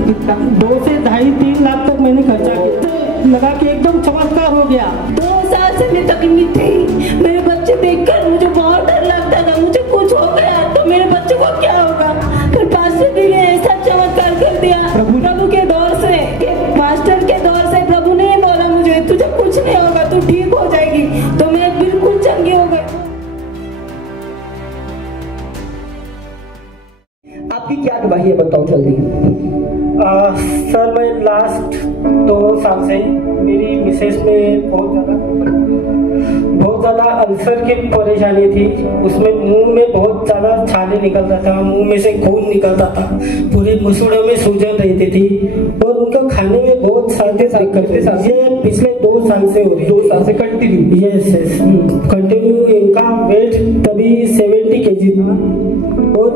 कितना? 2 से 2.5-3 लाख तक मैंने खर्चा किया, लगा कि एकदम चमत्कार हो गया। 2 साल से मैं तकलीफ थी, मेरे बच्चे देखकर मुझे बहुत डर लगता था, मुझे कुछ हो गया तो मेरे बच्चे को क्या होगा। फिर पास्टर जी ने ऐसा चमत्कार कर दिया प्रभु के दौर से, पास्टर के दौर से प्रभु ने बोला मुझे तुझे कुछ नहीं होगा, तू ठीक हो जाएगी। तो मैं बिल्कुल चंगी हो गई। आपकी क्या गवाही है, बताओ जल्दी। सर मैं लास्ट 2 साल से मेरी मिसेस में बहुत ज़्यादा अल्सर की परेशानी थी। उसमें मुंह में बहुत ज़्यादा छाले निकलता था, मुंह में से खून निकलता था, पूरे मसूड़ों में सूजन रहती थी और उनका खाने में बहुत सारे दिक्कतें। ये पिछले 2 साल से हो रही है। 2 साल से कंटिन्यू? Yes continue. इनका वेट तभी 70 kg था और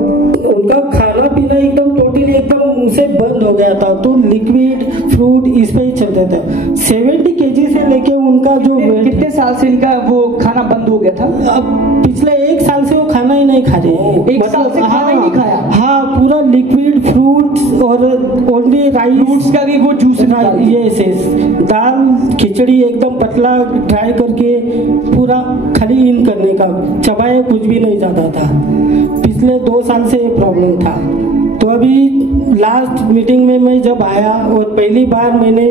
उनका खाना पीना एकदम टोटली एकदम मुंह से बंद हो गया था, तो लिक्विड फ्रूट इस पे ही चलते थे। 70 kg से लेके उनका जो वेट। कितने साल से इनका वो खाना बंद हो गया था? अब पिछले 1 साल से वो खाना ही नहीं खा रहे। 1 साल से खाना ही नहीं खाया? हाँ, पूरा लिक्विड फ्रूट्स और ओनली राइस का भी वो जूस। यस दाल खिचड़ी एकदम पतला ड्राई करके पूरा खाली इन करने का, चबाए कुछ भी नहीं जाता था। पिछले 2 साल से ये प्रॉब्लम था। तो अभी लास्ट मीटिंग में मैं जब आया और पहली बार मैंने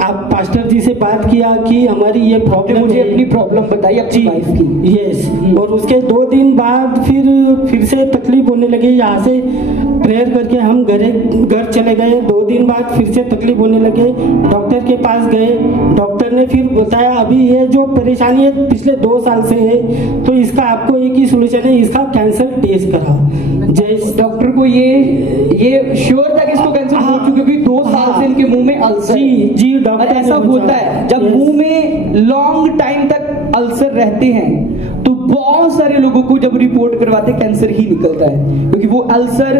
आप पास्टर जी से बात किया कि हमारी ये प्रॉब्लम, मुझे अपनी प्रॉब्लम बताई अपनी वाइफ की। यस और उसके 2 दिन बाद फिर से तकलीफ होने लगी। यहाँ से प्रेयर करके हम घर चले गए। 2 दिन बाद फिर से तकलीफ होने लगे, डॉक्टर के पास गए। डॉक्टर ने फिर बताया अभी ये जो परेशानी है पिछले 2 साल से है, तो इसका आपको एक ही सोल्यूशन है, इसका कैंसर टेस्ट कराओ। जैसे डॉक्टर को ये श्योर था कि इसको कैंसर हो चुका, क्योंकि 2 साल से इनके मुंह में अल्सर। जी डॉक्टर, ऐसा होता है जब मुंह में लॉन्ग टाइम तक अल्सर रहते हैं तो बहुत सारे लोगों को जब रिपोर्ट करवाते कैंसर ही निकलता है, क्योंकि वो अल्सर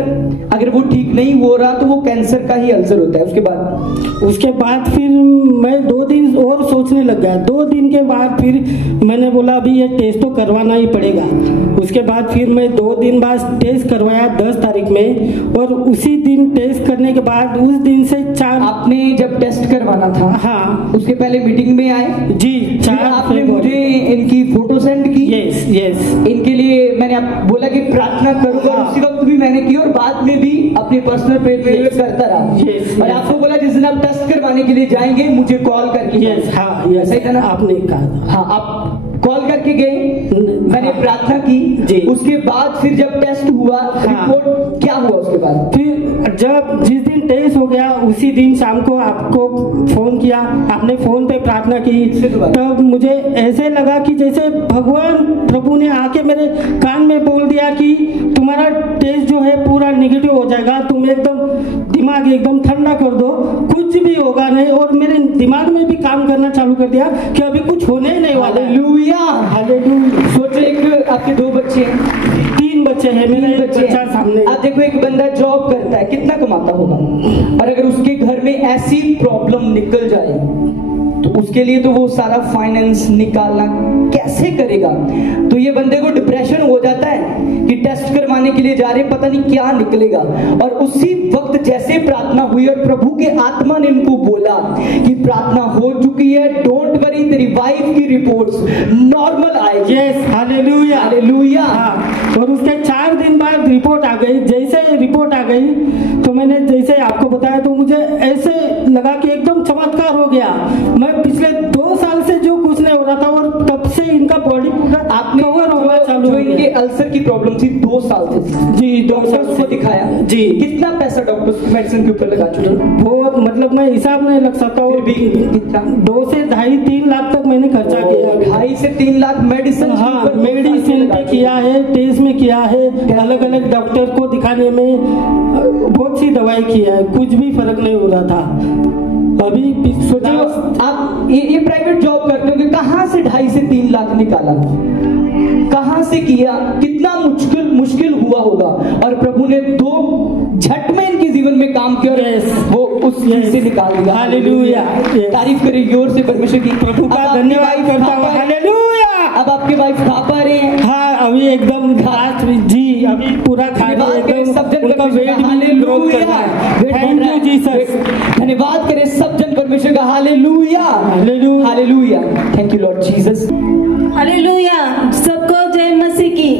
अगर वो ठीक नहीं हो रहा तो वो कैंसर का ही अल्सर होता है। उसके बाद फिर मैं 2 दिन और सोचने लग गया। 2 दिन के बाद फिर मैंने बोला अभी ये टेस्ट तो करवाना ही पड़ेगा। उसके बाद फिर मैं 2 दिन बाद टेस्ट करवाया 10 तारीख में, और उसी दिन टेस्ट करने के बाद उस दिन से 4। आपने जब टेस्ट करवाना था, हाँ, उसके पहले मीटिंग में आए? जी 4। आपने मुझे इनकी फोटो सेंड की? यस इनके लिए मैंने आप बोला कि प्रार्थना करूंगा, हाँ। उसी वक्त भी मैंने की और बाद में भी अपने पर्सनल प्रेयर करता रहा। और आपको बोला जिस दिन आप टेस्ट करवाने के लिए जाएंगे मुझे कॉल करके। सही था ना आपने कहा? हाँ, आप कॉल करके गए, मैंने प्रार्थना की। उसके बाद फिर जब टेस्ट हुआ, रिपोर्ट क्या हुआ उसके बाद? फिर जब जिस दिन टेस्ट हो गया उसी दिन शाम को आपको फोन किया, आपने फोन पे प्रार्थना की, तब मुझे ऐसे लगा कि जैसे भगवान प्रभु ने आके मेरे कान में बोल दिया कि तुम्हारा टेस्ट जो है पूरा नेगेटिव हो जाएगा, तुम एकदम दिमाग एकदम ठंडा कर दो, कुछ भी होगा नहीं। और मेरे दिमाग में भी काम करना चालू कर दिया कि अभी कुछ होने ही नहीं वाला। हालेलुया। सोचो एक आपके 2 बच्चे, 3 बच्चे हैं, मेरे बच्चा सामने। आप देखो एक बंदा जॉब करता है, कितना कमाता होगा, और अगर उसके घर में ऐसी प्रॉब्लम निकल जाए तो उसके लिए तो वो सारा फाइनेंस निकालना कैसे करेगा। तो ये बंदे को डिप्रेशन हो जाता है कि टेस्ट करवाने के लिए जा रहे, पता नहीं क्या निकलेगा। और उसी वक्त जैसे प्रार्थना हुई और प्रभु के आत्मा ने इनको बोला कि प्रार्थना हो चुकी है, डोंट वरी, तेरी वाइफ की रिपोर्ट्स नॉर्मल आएगी। Yes hallelujah hallelujah. और उसके 4 दिन बाद रिपोर्ट आ गई। जैसे रिपोर्ट आ गई तो मैंने जैसे आपको बताया, तो मुझे ऐसे लगा कि एकदम चमत्कार हो गया। मैं पिछले 2 साल से जो कुछ नहीं हो रहा था और तब से इनका बॉडी पूरा आपने होगा चालू। जो इनके अल्सर की प्रॉब्लम थी 2 साल से जी, डॉक्टर्स को दिखाया जी। कितना पैसा डॉक्टर्स मेडिसिन के ऊपर लगा चुके? बहुत, मतलब मैं हिसाब नहीं लग सकता। और भी कितना? 2 से 2.5-3 लाख तक मैंने खर्चा किया। 2.5 से 3 लाख मेडिसिन? हाँ, मेडिसिन पे किया है, टेस्ट में किया है, अलग अलग डॉक्टर को दिखाने में बहुत सी दवाई किया है, कुछ भी फर्क नहीं हो रहा था। अभी सोचो आप ये प्राइवेट जॉब करते हो कि कहां से 2.5 से 3 लाख निकाला, कहां से किया, कितना मुश्किल हुआ होगा। और प्रभु ने 2 झट में इनके जीवन में काम किया और वो उस चीज से निकाल दिया। हालेलुया। तारीफ करें जोर से परमेश्वर की। प्रभु का धन्यवाद करता हूँ। हालेलुया। अब आपके वाइफ खा पा रहे हैं? हाँ, अभी एकदम जी, अभी पूरा खा रहे हैं, एकदम उनका वेट भी ग्रोथ कर रहा है। Thank you Jesus. धन्यवाद करें सब जन परमेश्वर का। Hallelujah, hallelujah, hallelujah. Thank you Lord Jesus. Hallelujah. सबको जय मसीह की।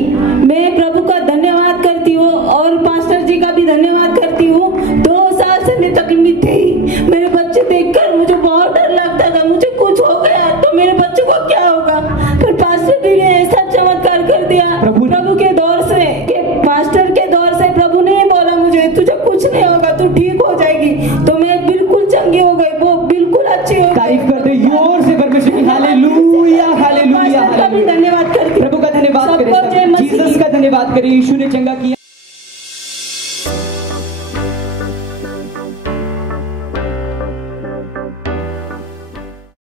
मैं प्रभु का धन्यवाद करती हूँ और पास्टर जी का भी धन्यवाद करती हूँ। 2 साल से मैं तकलीफ थी। मेरे बच्चे देखकर मुझे बहुत डर लगता था, मुझे कुछ हो गया तो मेरे बच्चे को क्या होगा। फिर पास्टर जी ने ऐसा चमत्कार कर दिया प्रभु के दौर से, के पास्टर के दौर से। प्रभु ने बोला मुझे तुझे कुछ नहीं होगा, तू ठीक हो जाएगी। तो मैं बिल्कुल चंगी हो गई, वो बिल्कुल अच्छी हो गई। तारीफ करते जोर से परमेश्वर की। हालेलुया, हालेलुया, धन्यवाद करती। प्रभु का धन्यवाद करें, जीसस का धन्यवाद करें। यीशु ने चंगा किया।